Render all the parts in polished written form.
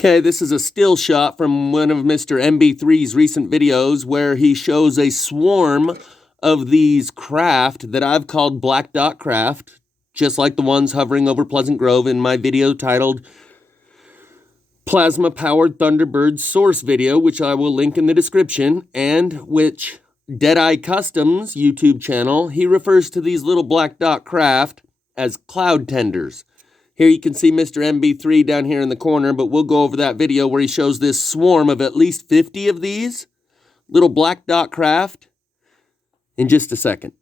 Okay, this is a still shot from one of Mr. MB3's recent videos where he shows a swarm of these craft that I've called black dot craft, just like the ones hovering over Pleasant Grove in my video titled Plasma-Powered Thunderbirds Source video, which I will link in the description, and which Deadeye Customs YouTube channel, he refers to these little black dot craft as cloud tenders. Here you can see Mr. MB3 down here in the corner, but we'll go over that video where he shows this swarm of at least 50 of these little black dot craft in just a second.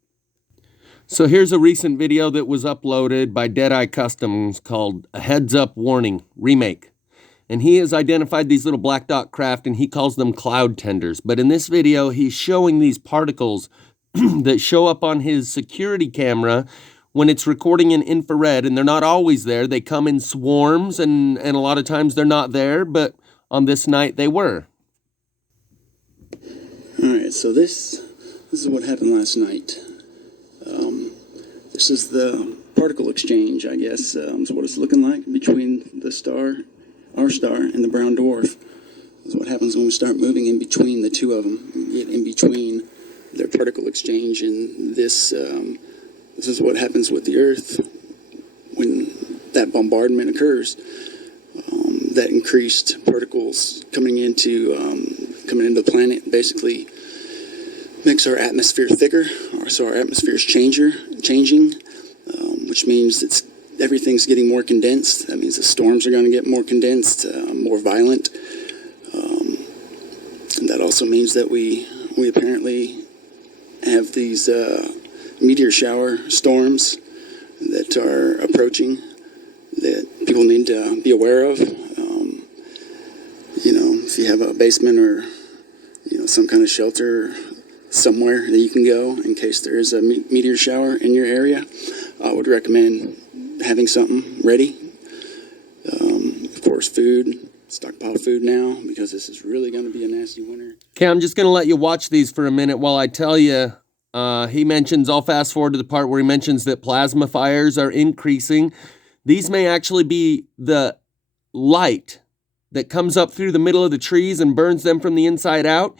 So here's a recent video that was uploaded by Deadeye Customs called A Heads Up Warning Remake. And he has identified these little black dot craft and he calls them cloud tenders. But in this video, he's showing these particles that show up on his security camera when it's recording in infrared, and they're not always there. They come in swarms, and a lot of times they're not there, but on this night they were. Alright, so this is what happened last night. This is the particle exchange, I guess, is what it's looking like between the star, our star, and the brown dwarf. This is what happens when we start moving in between the two of them. We get in between their particle exchange, and this is what happens with the Earth when that bombardment occurs. That increased particles coming into the planet basically makes our atmosphere thicker, so our atmosphere is changing, which means everything's getting more condensed. That means the storms are going to get more condensed, more violent. And that also means that we apparently have these meteor shower storms that are approaching that people need to be aware of. If you have a basement or some kind of shelter somewhere that you can go in case there is a meteor shower in your area, I would recommend having something ready. Of course, food, stockpile food now, because this is really going to be a nasty winter. Okay, I'm just going to let you watch these for a minute while I tell you. He mentions, I'll fast forward to the part where he mentions that plasma fires are increasing. These may actually be the light that comes up through the middle of the trees and burns them from the inside out.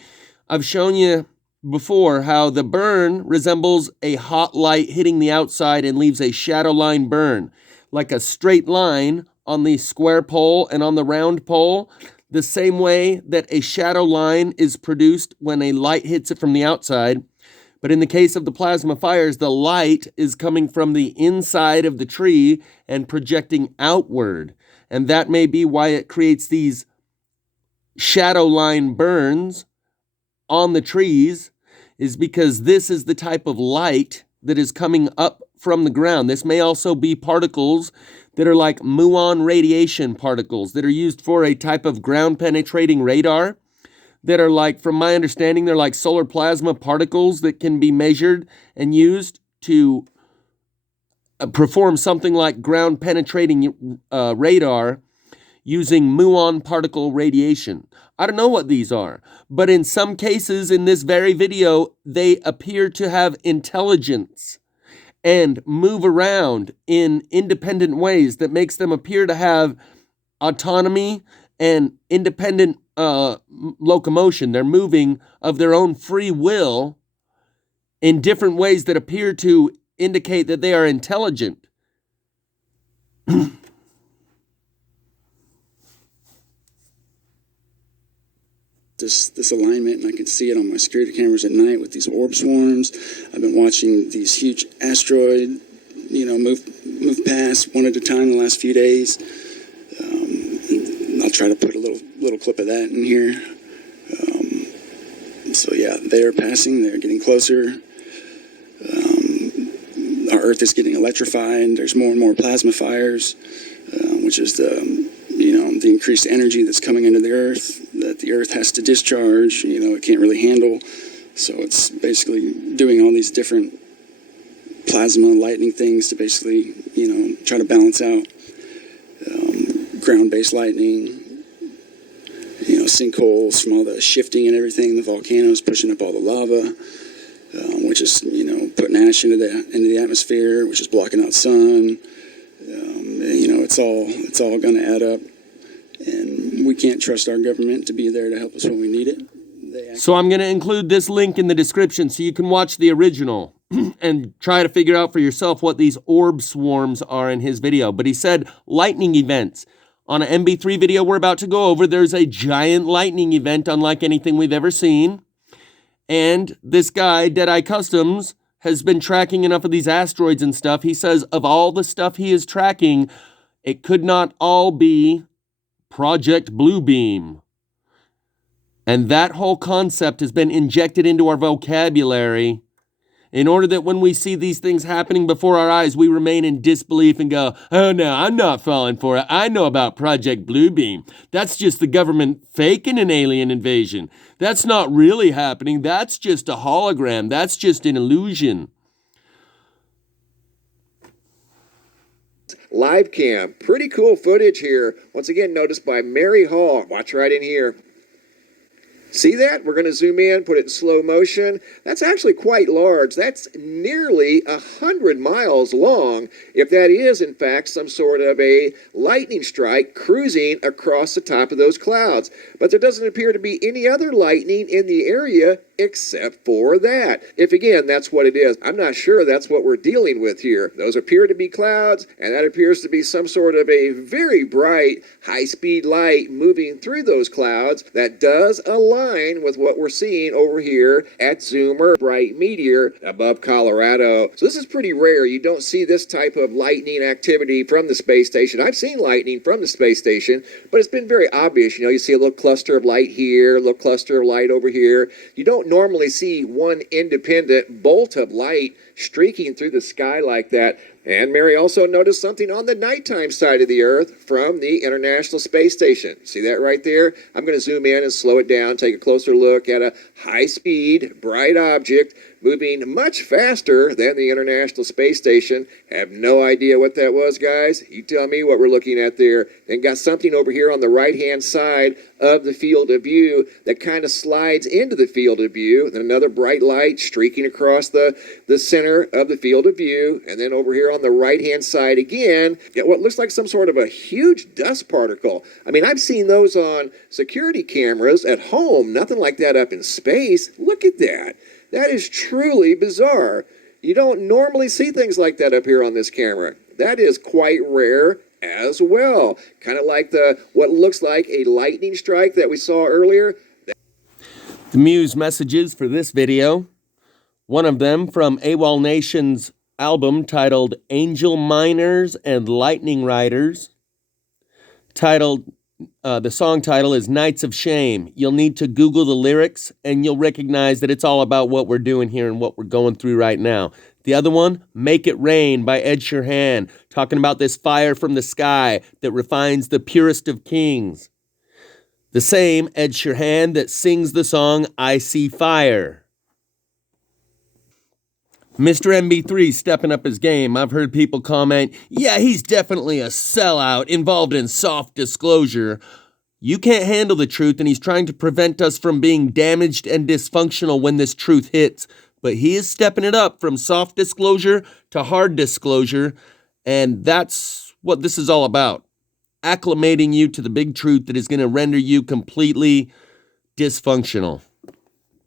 I've shown you before how the burn resembles a hot light hitting the outside and leaves a shadow line burn, like a straight line on the square pole and on the round pole, the same way that a shadow line is produced when a light hits it from the outside. But in the case of the plasma fires, the light is coming from the inside of the tree and projecting outward. And that may be why it creates these shadow line burns on the trees, is because this is the type of light that is coming up from the ground. This may also be particles that are like muon radiation particles that are used for a type of ground penetrating radar that are like, from my understanding, they're like solar plasma particles that can be measured and used to perform something like ground penetrating radar using muon particle radiation. I don't know what these are, but in some cases in this very video, they appear to have intelligence and move around in independent ways that makes them appear to have autonomy and independent locomotion. They're moving of their own free will in different ways that appear to indicate that they are intelligent. This alignment, and I can see it on my security cameras at night with these orb swarms. I've been watching these huge asteroid, move past one at a time the last few days. I'll try to put a little clip of that in here. So yeah, they're passing. They're getting closer. Our Earth is getting electrified. There's more and more plasma fires, which is the increased energy that's coming into the Earth that the Earth has to discharge. It can't really handle. So it's basically doing all these different plasma lightning things to basically, try to balance out ground-based lightning, sinkholes from all the shifting and everything, the volcanoes pushing up all the lava, which is, putting ash into the atmosphere, which is blocking out sun. It's all going to add up, and we can't trust our government to be there to help us when we need it. So I'm going to include this link in the description so you can watch the original and try to figure out for yourself what these orb swarms are in his video. But he said lightning events. On an MB3 video we're about to go over, there's a giant lightning event unlike anything we've ever seen. And this guy, Deadeye Customs, has been tracking enough of these asteroids and stuff. He says of all the stuff he is tracking, it could not all be Project Bluebeam. And that whole concept has been injected into our vocabulary in order that when we see these things happening before our eyes, we remain in disbelief and go, oh no, I'm not falling for it. I know about Project Bluebeam. That's just the government faking an alien invasion. That's not really happening. That's just a hologram. That's just an illusion. Live cam. Pretty cool footage here. Once again, noticed by Mary Hall. Watch right in here. See that? We're going to zoom in, put it in slow motion. That's actually quite large. That's nearly 100 miles long, if that is, in fact, some sort of a lightning strike cruising across the top of those clouds. But there doesn't appear to be any other lightning in the area except for that. If, again, that's what it is. I'm not sure that's what we're dealing with here. Those appear to be clouds, and that appears to be some sort of a very bright, high-speed light moving through those clouds that does align with what we're seeing over here at Zoomer Bright Meteor above Colorado. So this is pretty rare. You don't see this type of lightning activity from the space station. I've seen lightning from the space station, but it's been very obvious. You know, you see a little cluster of light here, a little cluster of light over here. You don't normally see one independent bolt of light streaking through the sky like that. And Mary also noticed something on the nighttime side of the Earth from the International Space Station. See that right there? I'm going to zoom in and slow it down, take a closer look at a high-speed, bright object moving much faster than the International Space Station. Have no idea what that was, guys. You tell me what we're looking at there. And got something over here on the right-hand side of the field of view that kind of slides into the field of view. Then another bright light streaking across the center of the field of view. And then over here on the right-hand side again, get what looks like some sort of a huge dust particle. I mean, I've seen those on security cameras at home. Nothing like that up in space. Look at that. That is truly bizarre. You don't normally see things like that up here on this camera. That is quite rare as well. Kind of like what looks like a lightning strike that we saw earlier. The Muse messages for this video. One of them from AWOLNATION's album titled Angel Miners and Lightning Riders. The song title is Nights of Shame. You'll need to Google the lyrics and you'll recognize that it's all about what we're doing here and what we're going through right now. The other one, Make It Rain by Ed Sheeran, talking about this fire from the sky that refines the purest of kings. The same Ed Sheeran that sings the song I See Fire. Mr. MB3 stepping up his game. I've heard people comment, yeah, he's definitely a sellout involved in soft disclosure. You can't handle the truth and he's trying to prevent us from being damaged and dysfunctional when this truth hits. But he is stepping it up from soft disclosure to hard disclosure. And that's what this is all about. Acclimating you to the big truth that is going to render you completely dysfunctional.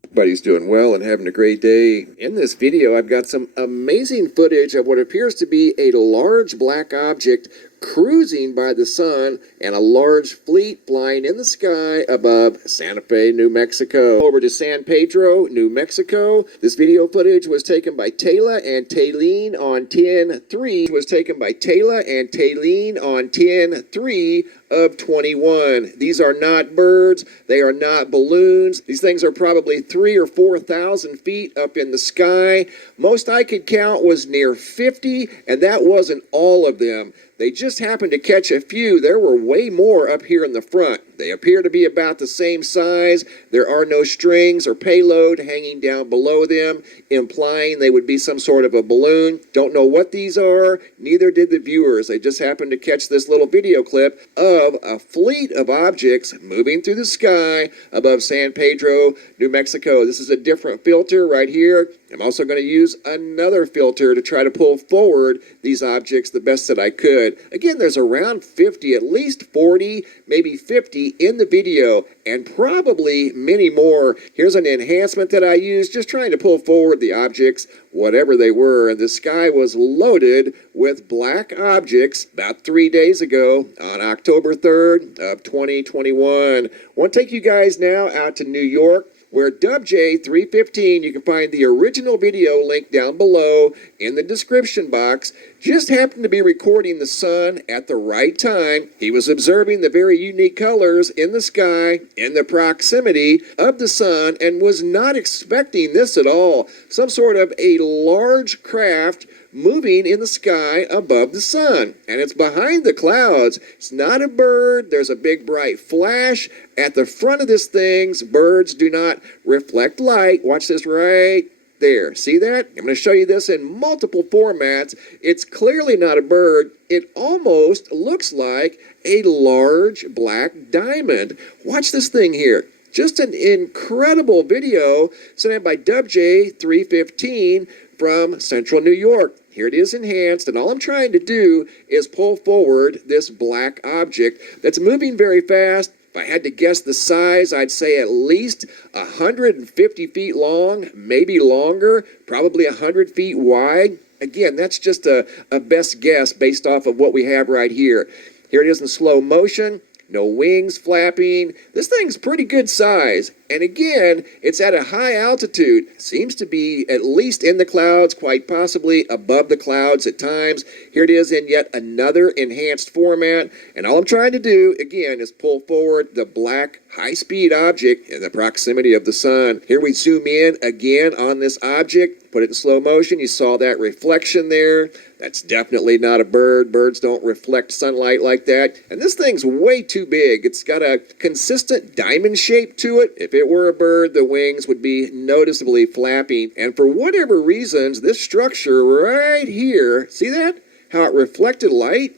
Everybody's doing well and having a great day. In this video, I've got some amazing footage of what appears to be a large black object cruising by the sun and a large fleet flying in the sky above Santa Fe, New Mexico. Over to San Pedro, New Mexico. This video footage was taken by Taylor and Taylene on 10-3. Was taken by Taylor and Taylene on 10-3 of 21. These are not birds. They are not balloons. These things are probably 3,000 or 4,000 feet up in the sky. Most I could count was near 50, and that wasn't all of them. They just happened to catch a few. There were way more up here in the front. They appear to be about the same size. There are no strings or payload hanging down below them, implying they would be some sort of a balloon. Don't know what these are. Neither did the viewers. They just happened to catch this little video clip of a fleet of objects moving through the sky above San Pedro, New Mexico. This is a different filter right here. I'm also going to use another filter to try to pull forward these objects the best that I could. Again, there's around 50, at least 40, maybe 50 in the video, and probably many more. Here's an enhancement that I used, just trying to pull forward the objects, whatever they were. And the sky was loaded with black objects about 3 days ago on October 3rd of 2021. I want to take you guys now out to New York, where WJ315, you can find the original video link down below in the description box, just happened to be recording the sun at the right time. He was observing the very unique colors in the sky in the proximity of the sun and was not expecting this at all. Some sort of a large craft moving in the sky above the sun, and it's behind the clouds. It's not a bird. There's a big bright flash at the front of this thing. Birds do not reflect light. Watch this right there. See that? I'm going to show you this in multiple formats. It's clearly not a bird. It almost looks like a large black diamond. Watch this thing here. Just an incredible video sent in by WJ315 from Central New York. Here it is enhanced, and all I'm trying to do is pull forward this black object that's moving very fast. If I had to guess the size, I'd say at least 150 feet long, maybe longer, probably 100 feet wide. Again, that's just a best guess based off of what we have right here. Here it is in slow motion. No wings flapping. This thing's pretty good size. And again, it's at a high altitude. Seems to be at least in the clouds, quite possibly above the clouds at times. Here it is in yet another enhanced format. And all I'm trying to do, again, is pull forward the black high-speed object in the proximity of the sun. Here we zoom in again on this object. Put it in slow motion. You saw that reflection there. That's definitely not a bird. Birds don't reflect sunlight like that. And this thing's way too big. It's got a consistent diamond shape to it. If it were a bird, the wings would be noticeably flapping. And for whatever reasons, this structure right here, see that? How it reflected light?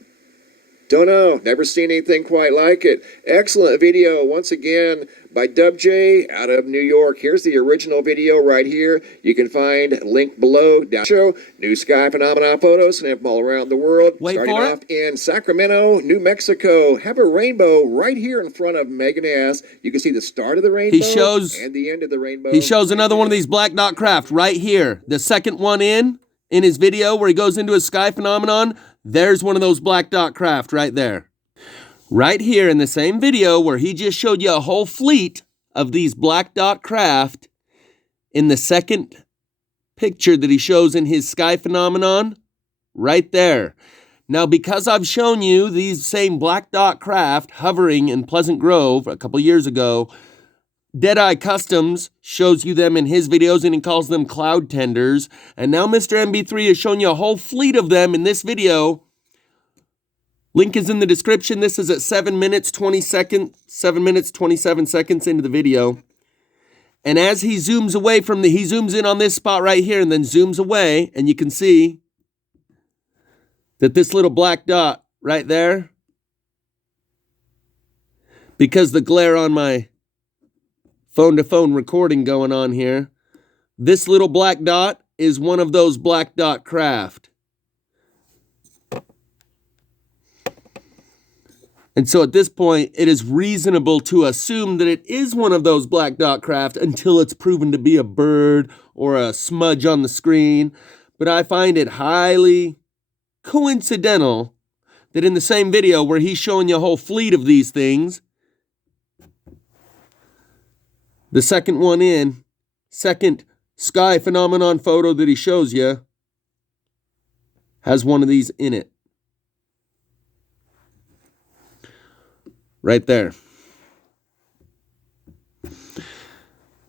Don't know. Never seen anything quite like it. Excellent video once again by WJ out of New York. Here's the original video right here. You can find link below. Down show new sky phenomenon photos from all around the world. Wait Starting for off in Sacramento, New Mexico. Have a rainbow right here in front of Megan S. You can see the start of the rainbow and the end of the rainbow. He shows another one of these black dot craft right here. The second one in his video where he goes into a sky phenomenon. There's one of those black dot craft right there. Right here in the same video where he just showed you a whole fleet of these black dot craft, in the second picture that he shows in his sky phenomenon, right there. Now, because I've shown you these same black dot craft hovering in Pleasant Grove a couple years ago, Deadeye Customs shows you them in his videos and he calls them cloud tenders. And now Mr. MB3 has shown you a whole fleet of them in this video. Link is in the description. This is at 7 minutes 20 seconds, 7 minutes 27 seconds into the video. And as he zooms away from he zooms in on this spot right here and then zooms away, and you can see that this little black dot right there, because the glare on my phone-to-phone recording going on here, this little black dot is one of those black dot craft. And so at this point, it is reasonable to assume that it is one of those black dot craft until it's proven to be a bird or a smudge on the screen. But I find it highly coincidental that in the same video where he's showing you a whole fleet of these things, the second one in, second sky phenomenon photo that he shows you, has one of these in it. Right there.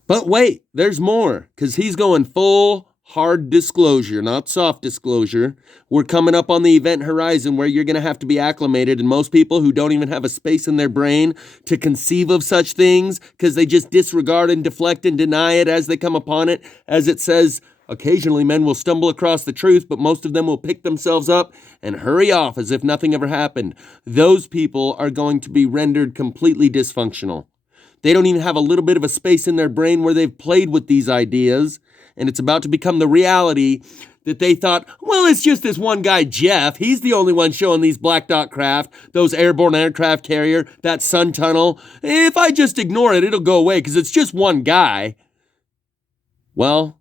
But wait, there's more, because he's going full hard disclosure, not soft disclosure. We're coming up on the event horizon where you're going to have to be acclimated, and most people who don't even have a space in their brain to conceive of such things, because they just disregard and deflect and deny it as they come upon it. As it says, occasionally men will stumble across the truth, but most of them will pick themselves up and hurry off as if nothing ever happened. Those people are going to be rendered completely dysfunctional. They don't even have a little bit of a space in their brain where they've played with these ideas and it's about to become the reality that they thought, well, it's just this one guy, Jeff. He's the only one showing these black dot craft, those airborne aircraft carrier, that sun tunnel. If I just ignore it, it'll go away because it's just one guy. Well,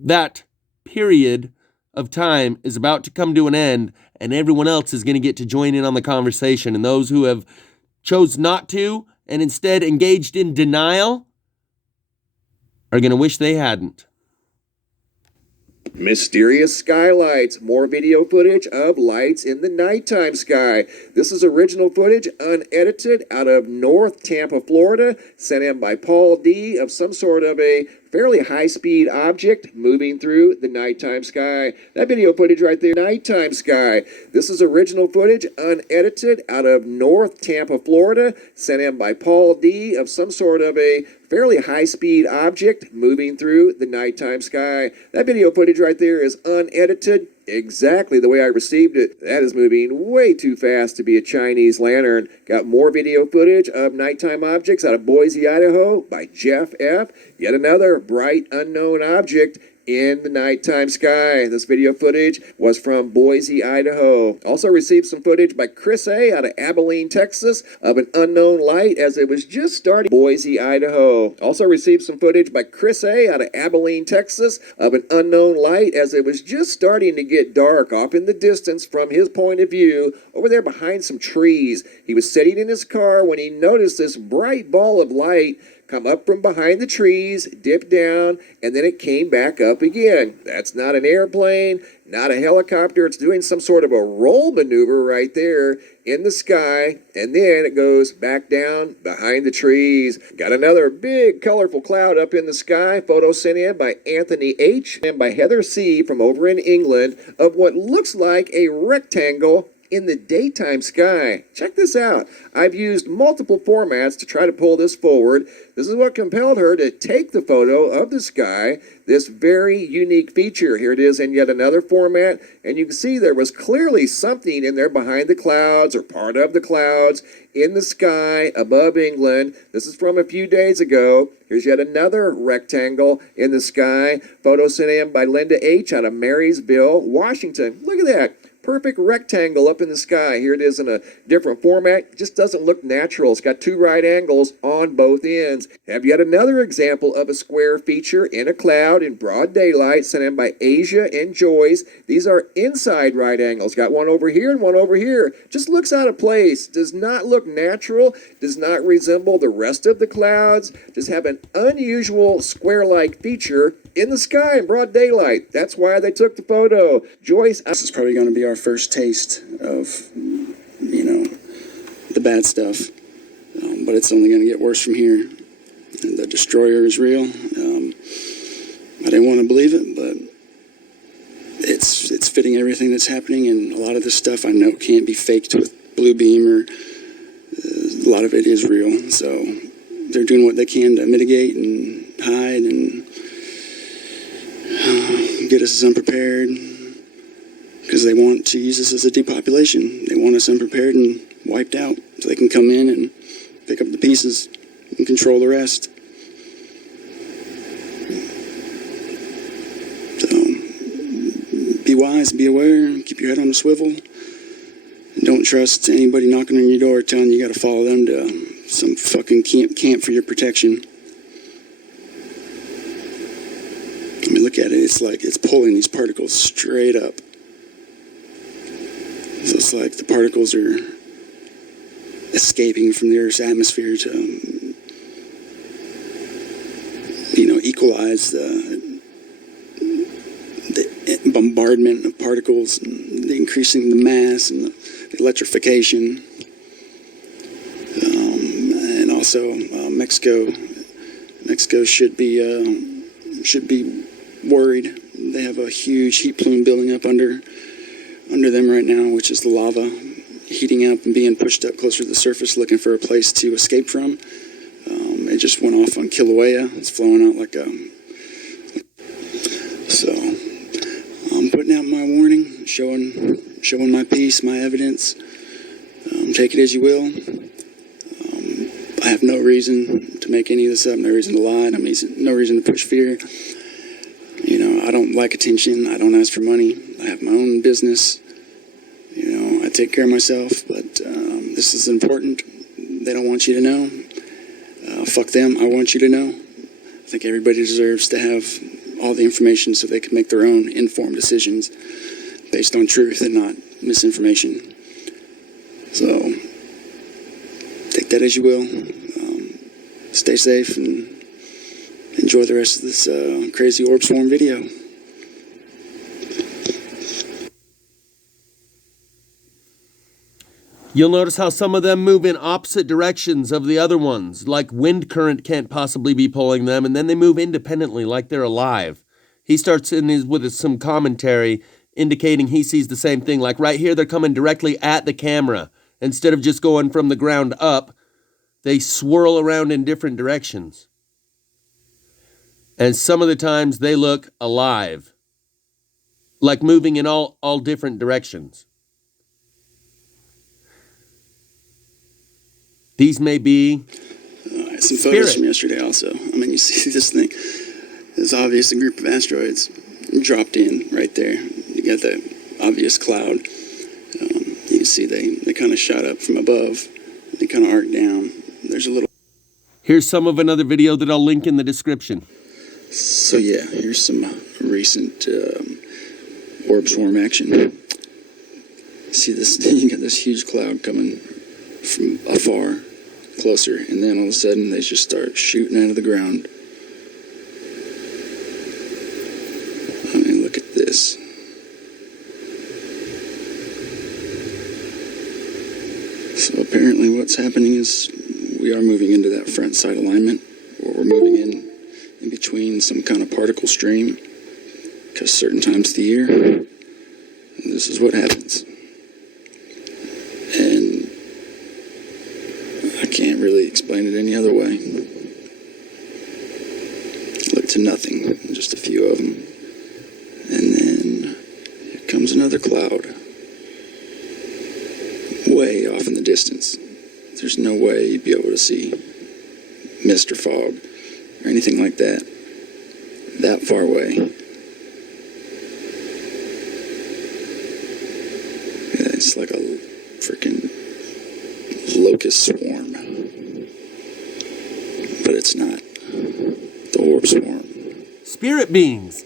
that period of time is about to come to an end, and everyone else is going to get to join in on the conversation. And those who have chose not to and instead engaged in denial are going to wish they hadn't. Mysterious skylights. More video footage of lights in the nighttime sky. This is original footage, unedited, out of North Tampa, Florida, sent in by Paul D. of some sort of a fairly high-speed object moving through the nighttime sky. That video footage right there, nighttime sky. This is original footage, unedited, out of North Tampa, Florida, sent in by Paul D. of some sort of a fairly high-speed object moving through the nighttime sky. That video footage right there is unedited, exactly the way I received it. That is moving way too fast to be a Chinese lantern. Got more video footage of nighttime objects out of Boise, Idaho by Jeff F. Yet another bright unknown object in the nighttime sky. This video footage was from Boise, Idaho. Also received some footage by Chris A. out of Abilene, Texas, of an unknown light as it was just starting. Boise, Idaho. Also received some footage by Chris A. out of Abilene, Texas, of an unknown light as it was just starting to get dark off in the distance from his point of view over there behind some trees. He was sitting in his car when he noticed this bright ball of light come up from behind the trees, dip down, and then it came back up again. That's not an airplane, not a helicopter. It's doing some sort of a roll maneuver right there in the sky, and then it goes back down behind the trees. Got another big colorful cloud up in the sky. Photo sent in by Anthony H. and by Heather C. from over in England of what looks like a rectangle in the daytime sky. Check this out. I've used multiple formats to try to pull this forward. This is what compelled her to take the photo of the sky, this very unique feature. Here it is in yet another format, and you can see there was clearly something in there behind the clouds or part of the clouds in the sky above England. This is from a few days ago. Here's yet another rectangle in the sky. Photo sent in by Linda H. out of Marysville, Washington. Look at that. Perfect rectangle up in the sky. Here it is in a different format. It just doesn't look natural. It's got two right angles on both ends. Have yet another example of a square feature in a cloud in broad daylight, sent in by Asia and Joyce. These are inside right angles. Got one over here and one over here. Just looks out of place. Does not look natural. Does not resemble the rest of the clouds. Just have an unusual square-like feature in the sky in broad daylight. That's why they took the photo. Joyce. This is probably going to be our first taste of, the bad stuff. But it's only going to get worse from here. And the destroyer is real. I didn't want to believe it, but it's fitting everything that's happening, and a lot of this stuff I know can't be faked with blue beam, or a lot of it is real. So they're doing what they can to mitigate and hide and get us unprepared, because they want to use us as a depopulation. They want us unprepared and wiped out so they can come in and pick up the pieces and control the rest. So be wise, be aware, keep your head on a swivel, and don't trust anybody knocking on your door telling you got to follow them to some fucking camp for your protection. I mean, look at it. It's like it's pulling these particles straight up. So it's like the particles are escaping from the Earth's atmosphere to, equalize the bombardment of particles, and the increasing the mass and the electrification. And also, Mexico should be worried. They have a huge heat plume building up under them right now, which is the lava heating up and being pushed up closer to the surface, looking for a place to escape from. It just went off on Kilauea. It's flowing out like a... So, I'm putting out my warning, showing my piece, my evidence. Take it as you will. I have no reason to make any of this up, no reason to lie, no reason to push fear. I don't like attention. I don't ask for money. I have my own business. I take care of myself, but this is important. They don't want you to know. Fuck them. I want you to know. I think everybody deserves to have all the information so they can make their own informed decisions based on truth and not misinformation. So, take that as you will. Stay safe and enjoy the rest of this crazy orb swarm video. You'll notice how some of them move in opposite directions of the other ones, like wind current can't possibly be pulling them, and then they move independently like they're alive. He starts with some commentary indicating he sees the same thing. Like right here, they're coming directly at the camera. Instead of just going from the ground up, they swirl around in different directions. And some of the times they look alive, like moving in all different directions. These may be some photos from yesterday also. I mean, you see this thing. It's obvious a group of asteroids dropped in right there. You got the obvious cloud. You can see they kind of shot up from above. They kind of arced down. There's a little... Here's some of another video that I'll link in the description. So yeah, here's some recent orb swarm action. See this? You got this huge cloud coming from afar, closer, and then all of a sudden they just start shooting out of the ground. I mean, look at this. So apparently what's happening is we are moving into that front side alignment, or we're moving in between some kind of particle stream, because certain times of the year, this is what happens. And I can't really explain it any other way. Look to nothing, just a few of them. And then here comes another cloud. Way off in the distance. There's no way you'd be able to see mist or fog or anything like that far away. Yeah, it's like a freaking locust swarm. But it's not. The orb swarm. Spirit beings.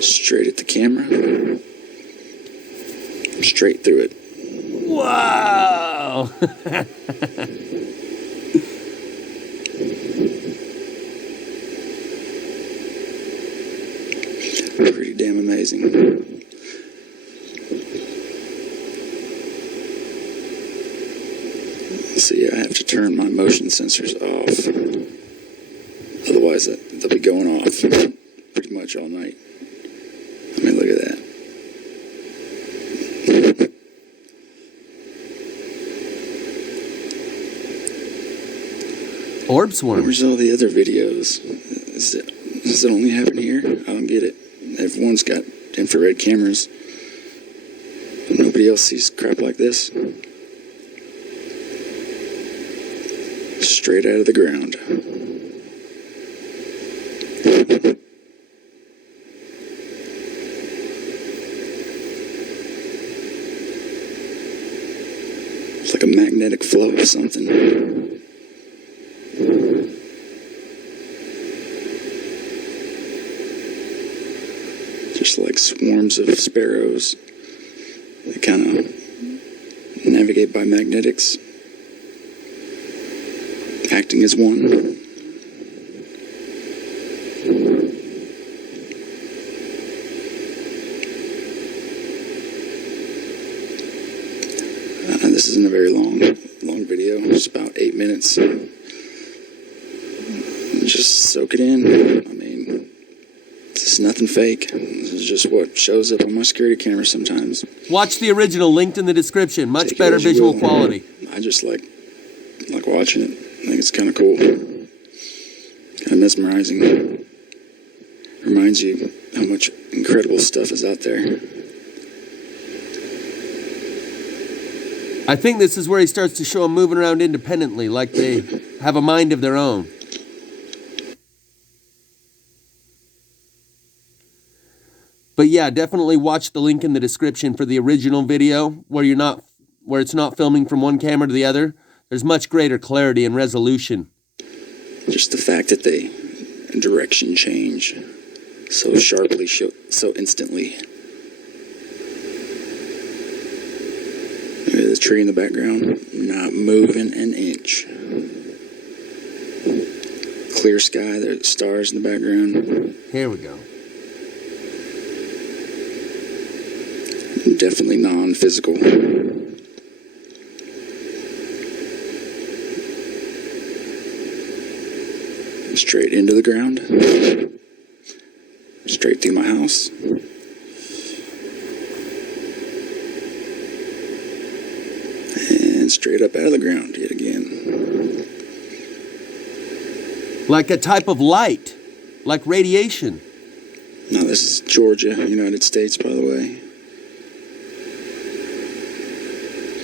Straight at the camera. Straight through it. Wow! Pretty damn amazing. See, I have to turn my motion sensors off. Otherwise, they'll be going off pretty much all night. I mean, look at that. Orb swarm. Where's all the other videos? Does it only happen here? I don't get it. Everyone's got infrared cameras. Nobody else sees crap like this. Straight out of the ground. It's like a magnetic flow of something. Just like swarms of sparrows. They kind of navigate by magnetics, acting as one. This isn't a very long video. It's about 8 minutes. Just soak it in. I mean, this is nothing fake. This is just what shows up on my security camera sometimes. Watch the original, linked in the description. Much better visual quality. I just like watching it. I think it's kind of cool. Kind of mesmerizing. Reminds you how much incredible stuff is out there. I think this is where he starts to show them moving around independently, like they have a mind of their own. But yeah, definitely watch the link in the description for the original video where it's not filming from one camera to the other. There's much greater clarity and resolution. Just the fact that they direction change so sharply, so instantly. The tree in the background, not moving an inch. Clear sky, there's stars in the background. Here we go. Definitely non-physical. Straight into the ground. Straight through my house. And straight up out of the ground yet again. Like a type of light, like radiation. Now this is Georgia, United States, by the way.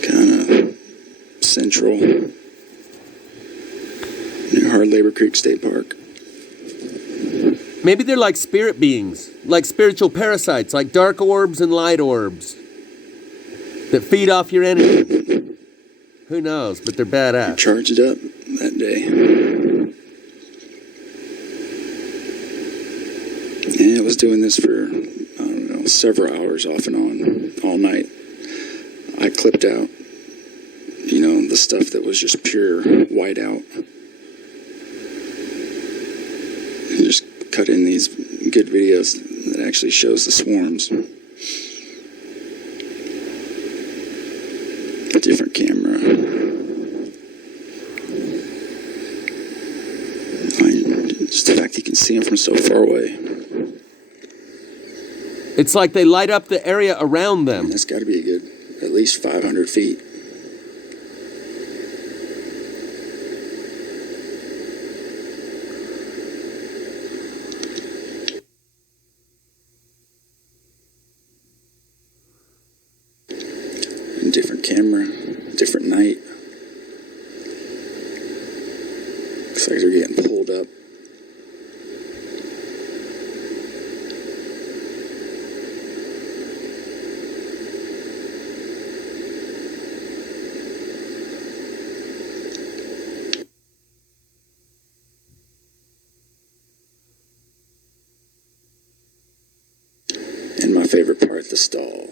Kind of central. Near Hard Labor Creek State Park. Maybe they're like spirit beings, like spiritual parasites, like dark orbs and light orbs that feed off your energy. Who knows, but they're badass. Charged up that day. Yeah, I was doing this for, I don't know, several hours off and on, all night. I clipped out, the stuff that was just pure whiteout. And just cut in these good videos that actually shows the swarms. Different camera. Just the fact you can see them from so far away. It's like they light up the area around them. That's got to be a good, at least 500 feet. Different camera, different night. Looks like they're getting pulled up. And my favorite part, the stall.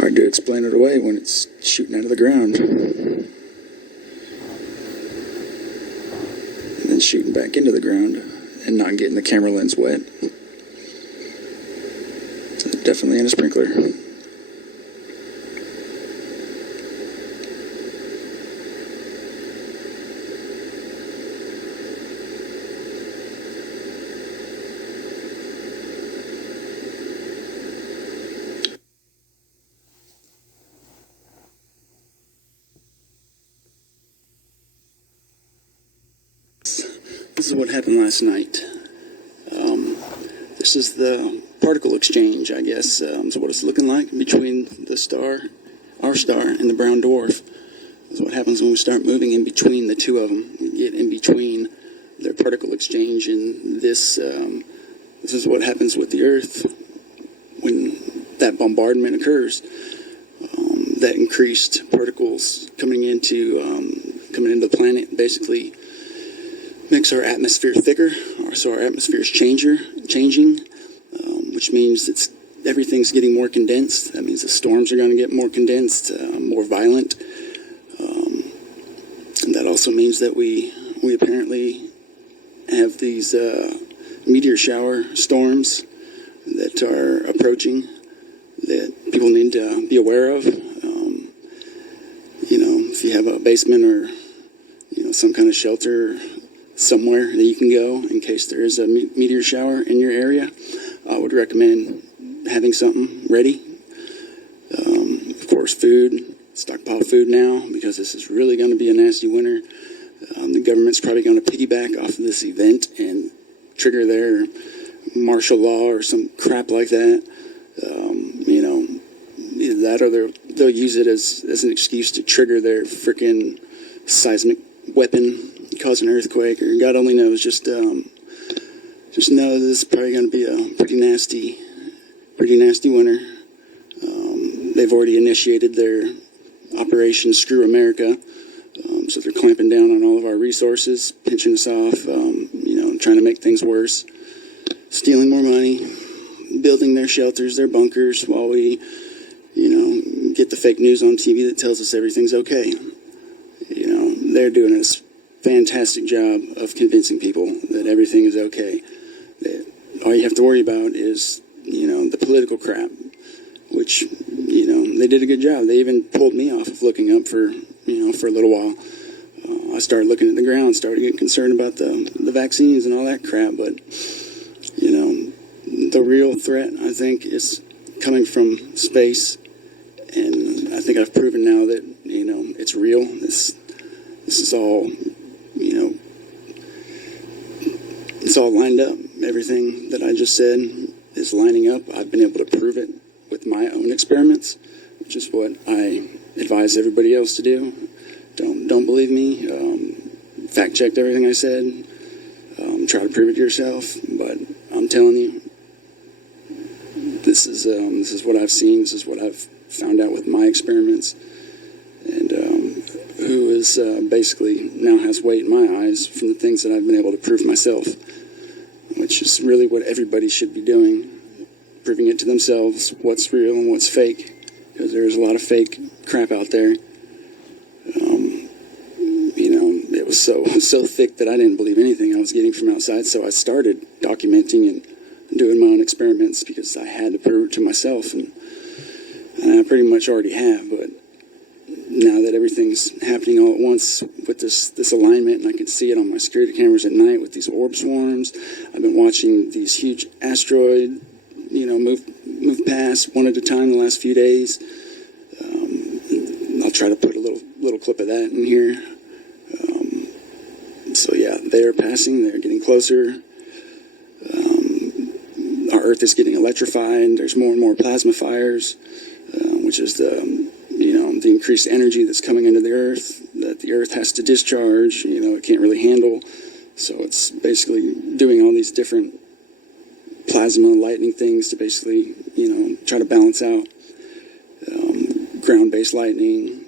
Hard to explain it away when it's shooting out of the ground. And then shooting back into the ground and not getting the camera lens wet. So definitely in a sprinkler. This is what happened last night. This is the particle exchange, I guess, is what it's looking like between the star, our star, and the brown dwarf. This is what happens when we start moving in between the two of them. We get in between their particle exchange, and this is what happens with the Earth when that bombardment occurs. That increased particles coming into the planet basically makes our atmosphere thicker, so our atmosphere is changing, which means everything's getting more condensed. That means the storms are going to get more condensed, more violent. And that also means that we apparently have these meteor shower storms that are approaching that people need to be aware of. If you have a basement or some kind of shelter somewhere that you can go in case there is a meteor shower in your area, I would recommend having something ready. Of course, food, stockpile food now, because this is really going to be a nasty winter. The government's probably going to piggyback off of this event and trigger their martial law or some crap like that. You know, either that or they'll use it as an excuse to trigger their freaking seismic weapon, cause an earthquake, or God only knows. Just know this is probably going to be a pretty nasty winter. They've already initiated their Operation Screw America, so they're clamping down on all of our resources, pinching us off, you know, trying to make things worse, stealing more money, building their shelters, their bunkers, while we, you know, get the fake news on TV that tells us everything's okay. You know, they're doing a fantastic job of convincing people that everything is okay. That all you have to worry about is, you know, the political crap, which, you know, they did a good job. They even pulled me off of looking up for, you know, for a little while. I started looking at the ground, started getting concerned about the vaccines and all that crap, but, you know, the real threat, I think, is coming from space, and I think I've proven now that, you know, it's real. This is all, you know, it's all lined up. Everything that I just said is lining up. I've been able to prove it with my own experiments, which is what I advise everybody else to do. Don't believe me. Fact checked everything I said. Try to prove it yourself. But I'm telling you, this is what I've seen. This is what I've found out with my experiments, and who is basically now has weight in my eyes from the things that I've been able to prove myself, which is really what everybody should be doing, proving it to themselves what's real and what's fake, because there's a lot of fake crap out there. You know, it was so thick that I didn't believe anything I was getting from outside, so I started documenting and doing my own experiments because I had to prove it to myself, and I pretty much already have. But now that everything's happening all at once with this alignment, and I can see it on my security cameras at night with these orb swarms, I've been watching these huge asteroid, you know, move past one at a time the last few days. I'll try to put a little clip of that in here. So yeah, they are passing. They're getting closer. Our Earth is getting electrified. There's more and more plasma fires, which is the increased energy that's coming into the Earth that the Earth has to discharge. You know, it can't really handle. So it's basically doing all these different plasma lightning things to basically, you know, try to balance out ground-based lightning,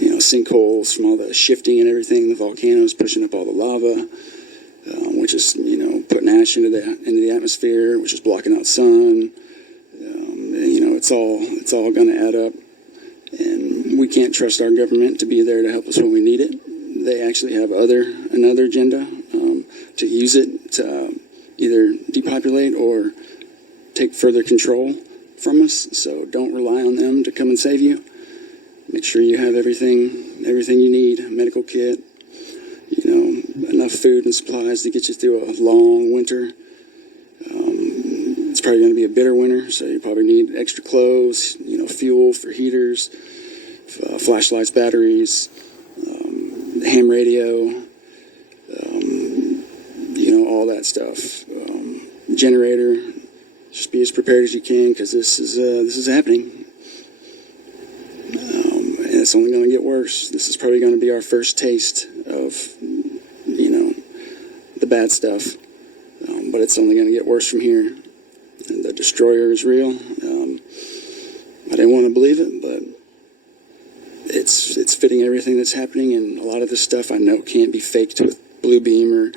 you know, sinkholes from all the shifting and everything, the volcanoes pushing up all the lava, which is, you know, putting ash into the atmosphere, which is blocking out sun. And, you know, it's all going to add up, and we can't trust our government to be there to help us when we need it. They actually have another agenda to use it to either depopulate or take further control from us. So don't rely on them to come and save you. Make sure you have everything you need, a medical kit, you know, enough food and supplies to get you through a long winter. It's probably going to be a bitter winter, so you probably need extra clothes, you know, fuel for heaters, flashlights, batteries, ham radio, you know, all that stuff. Generator. Just be as prepared as you can, because this is happening. And it's only going to get worse. This is probably going to be our first taste of, you know, the bad stuff. But it's only going to get worse from here. And the destroyer is real. I didn't want to believe it, but it's fitting everything that's happening, and a lot of this stuff I know can't be faked with blue beam, or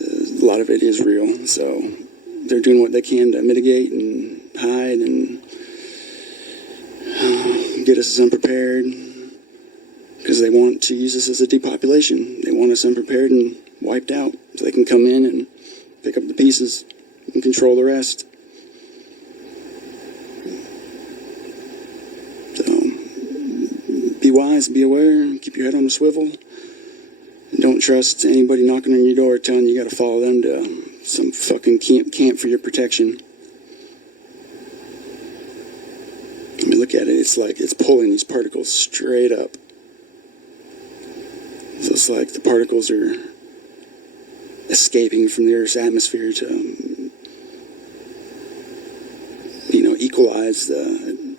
a lot of it is real. So they're doing what they can to mitigate and hide and get us as unprepared, because they want to use us as a depopulation. They want us unprepared and wiped out so they can come in and pick up the pieces and control the rest. So be wise, be aware, keep your head on the swivel, and don't trust anybody knocking on your door telling you got to follow them to some fucking camp for your protection. I mean, look at it. It's like it's pulling these particles straight up. So it's like the particles are escaping from the Earth's atmosphere to, equalize the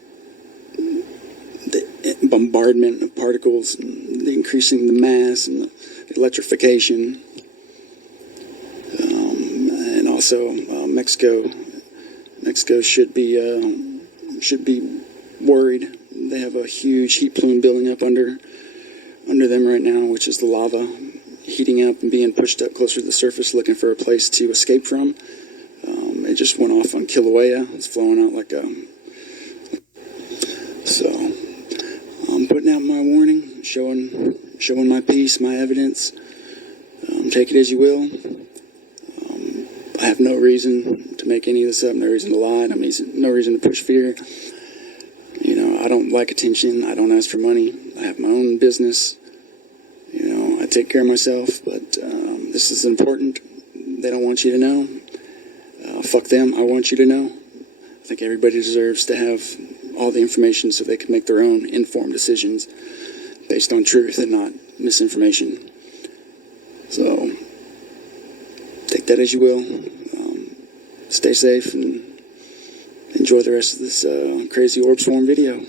bombardment of particles, and the increasing the mass and the electrification. And also, Mexico should be worried. They have a huge heat plume building up under them right now, which is the lava heating up and being pushed up closer to the surface, looking for a place to escape from. It just went off on Kilauea. It's flowing out like a... So, I'm putting out my warning, showing my piece, my evidence. Take it as you will. I have no reason to make any of this up, no reason to lie, no reason to push fear. I don't like attention. I don't ask for money. I have my own business. I take care of myself, but this is important. They don't want you to know. Fuck them. I want you to know. I think everybody deserves to have all the information so they can make their own informed decisions based on truth and not misinformation. So, take that as you will. Stay safe and enjoy the rest of this crazy orb swarm video.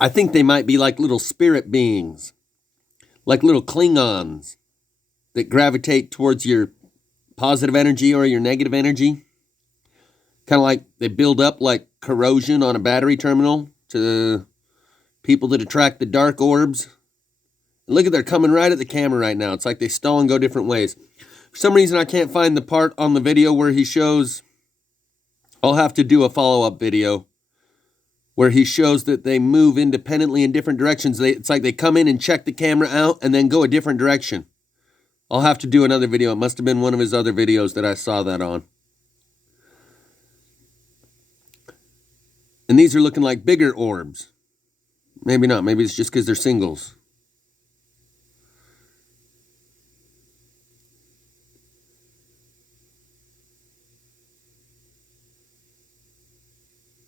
I think they might be like little spirit beings, like little Klingons that gravitate towards your positive energy or your negative energy. Kind of like they build up like corrosion on a battery terminal to people that attract the dark orbs. And look at, they're coming right at the camera right now. It's like they stall and go different ways. For some reason, I can't find the part on the video where he shows. I'll have to do a follow-up video where he shows that they move independently in different directions. It's like they come in and check the camera out and then go a different direction. I'll have to do another video. It must have been one of his other videos that I saw that on. And these are looking like bigger orbs. Maybe not. Maybe it's just because they're singles.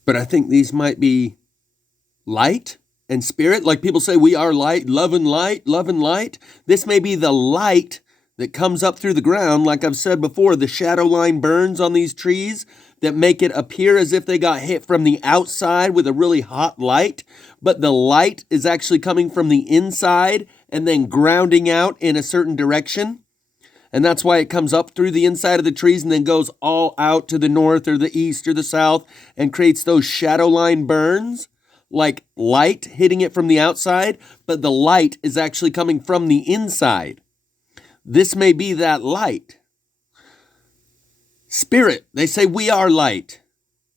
But I think these might be light and spirit. Like people say, we are light, love and light, love and light. This may be the light that comes up through the ground. Like I've said before, the shadow line burns on these trees that make it appear as if they got hit from the outside with a really hot light. But the light is actually coming from the inside and then grounding out in a certain direction. And that's why it comes up through the inside of the trees and then goes all out to the north or the east or the south and creates those shadow line burns, like light hitting it from the outside, but the light is actually coming from the inside. This may be that light. Spirit, they say we are light.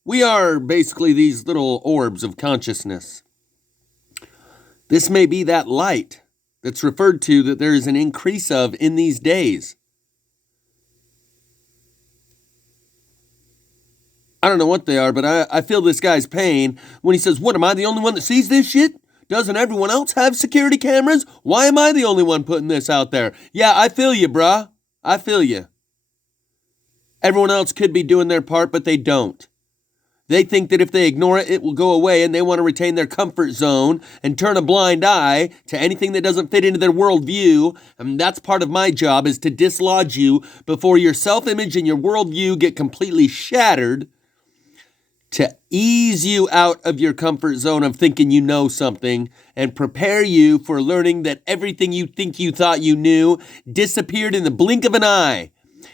We are basically these little orbs of consciousness. This may be that light that's referred to that there is an increase of in these days. I don't know what they are, but I feel this guy's pain when he says, what, am I the only one that sees this shit? Doesn't everyone else have security cameras? Why am I the only one putting this out there? Yeah, I feel you, bruh. I feel you. Everyone else could be doing their part, but they don't. They think that if they ignore it, it will go away, and they want to retain their comfort zone and turn a blind eye to anything that doesn't fit into their worldview. And that's part of my job, is to dislodge you before your self-image and your worldview get completely shattered, to ease you out of your comfort zone of thinking you know something and prepare you for learning that everything you think you thought you knew disappeared in the blink of an eye.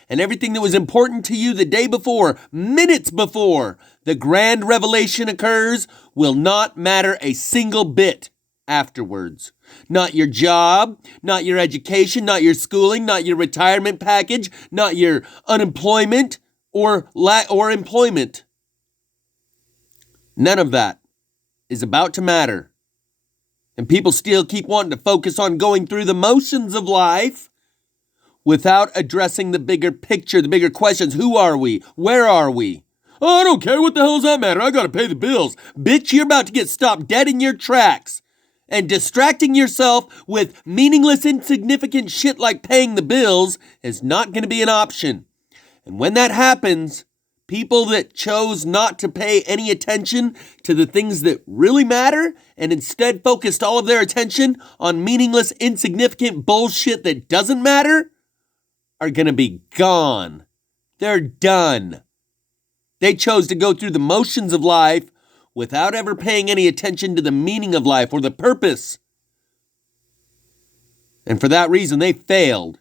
And everything that was important to you the day before, minutes before the grand revelation occurs, will not matter a single bit afterwards. Not your job, not your education, not your schooling, not your retirement package, not your unemployment or employment. None of that is about to matter. And people still keep wanting to focus on going through the motions of life without addressing the bigger picture, the bigger questions. Who are we? Where are we? Oh, I don't care. What the hell does that matter? I gotta pay the bills. Bitch, you're about to get stopped dead in your tracks. And distracting yourself with meaningless, insignificant shit like paying the bills is not gonna be an option. And when that happens, people that chose not to pay any attention to the things that really matter and instead focused all of their attention on meaningless, insignificant bullshit that doesn't matter are gonna be gone. They're done. They chose to go through the motions of life without ever paying any attention to the meaning of life or the purpose. And for that reason, they failed.